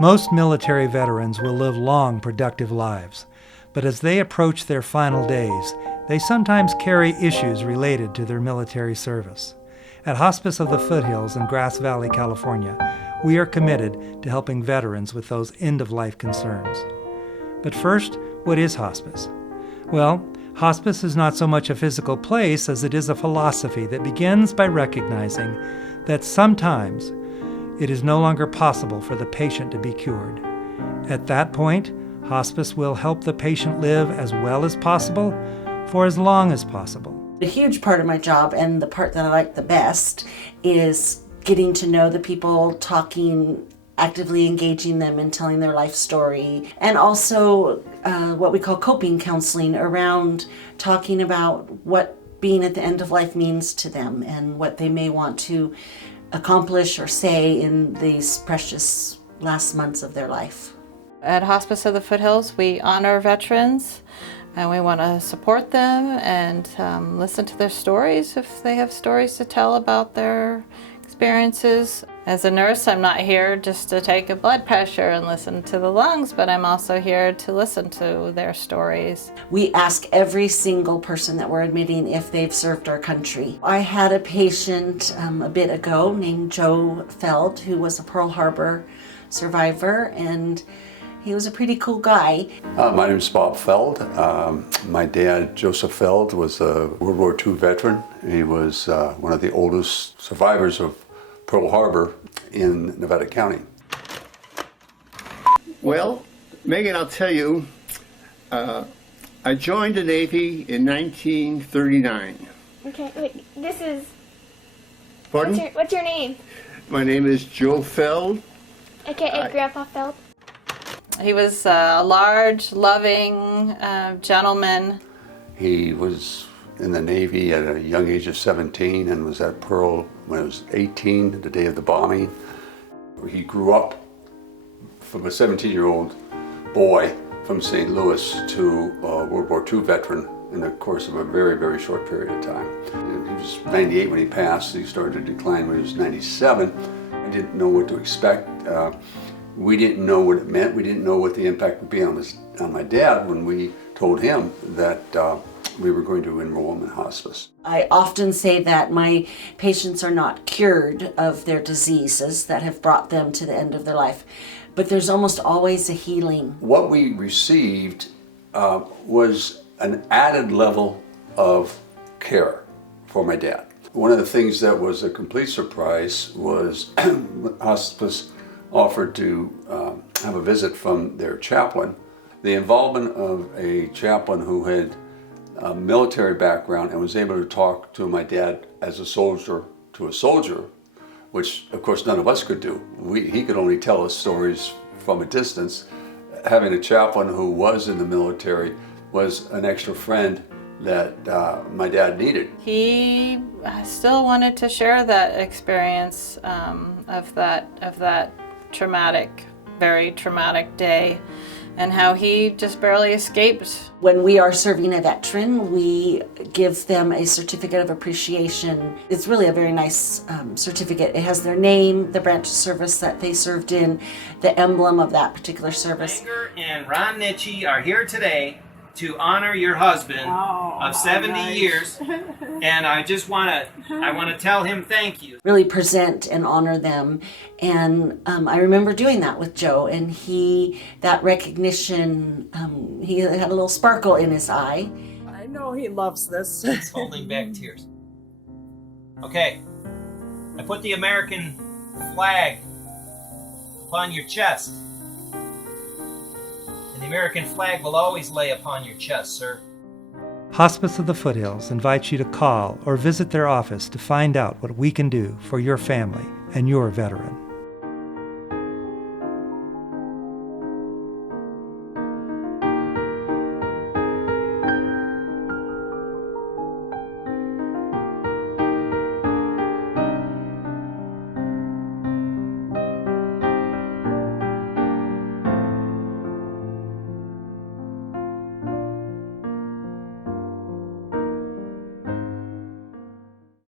Most military veterans will live long, productive lives, but as they approach their final days, they sometimes carry issues related to their military service. At Hospice of the Foothills in Grass Valley, California, we are committed to helping veterans with those end-of-life concerns. But first, what is hospice? Well, hospice is not so much a physical place as it is a philosophy that begins by recognizing that sometimes it is no longer possible for the patient to be cured. At that point, hospice will help the patient live as well as possible for as long as possible. A huge part of my job, and the part that I like the best, is getting to know the people, talking, actively engaging them and telling their life story, and also what we call coping counseling around talking about what being at the end of life means to them and what they may want to accomplish or say in these precious last months of their life. At Hospice of the Foothills, we honor veterans and we want to support them and listen to their stories if they have stories to tell about their experiences. As a nurse, I'm not here just to take a blood pressure and listen to the lungs, but I'm also here to listen to their stories. We ask every single person that we're admitting if they've served our country. I had a patient a bit ago named Joe Feld, who was a Pearl Harbor survivor, and he was a pretty cool guy. My name is Bob Feld. My dad, Joseph Feld, was a World War II veteran. He was one of the oldest survivors of Pearl Harbor in Nevada County. Well, Megan, I'll tell you, I joined the Navy in 1939. Okay, wait, this is... Pardon? What's your name? My name is Joe Feld. Okay, Grandpa Feld. He was a large, loving gentleman. He was in the Navy at a young age of 17 and was at Pearl when he was 18, the day of the bombing. He grew up from a 17-year-old boy from St. Louis to a World War II veteran in the course of a very, very short period of time. He was 98 when he passed. He started to decline when he was 97. I didn't know what to expect. We didn't know what it meant. We didn't know what the impact would be on my dad when we told him that we were going to enroll him in hospice. I often say that my patients are not cured of their diseases that have brought them to the end of their life, but there's almost always a healing. What we received was an added level of care for my dad. One of the things that was a complete surprise was hospice offered to have a visit from their chaplain. The involvement of a chaplain who had a military background and was able to talk to my dad as a soldier to a soldier, which of course none of us could do. He could only tell us stories from a distance. Having a chaplain who was in the military was an extra friend that my dad needed. He still wanted to share that experience of that traumatic, very traumatic day, and how he just barely escaped. When we are serving a veteran, we give them a certificate of appreciation. It's really a very nice certificate. It has their name, the branch of service that they served in, the emblem of that particular service. Anger and Ron Nitchie are here today to honor your husband of 70 years, and I want to tell him thank you. Really present and honor them, and I remember doing that with Joe, and that recognition, he had a little sparkle in his eye. I know he loves this. He's holding back tears. Okay, I put the American flag upon your chest. The American flag will always lay upon your chest, sir. Hospice of the Foothills invites you to call or visit their office to find out what we can do for your family and your veteran.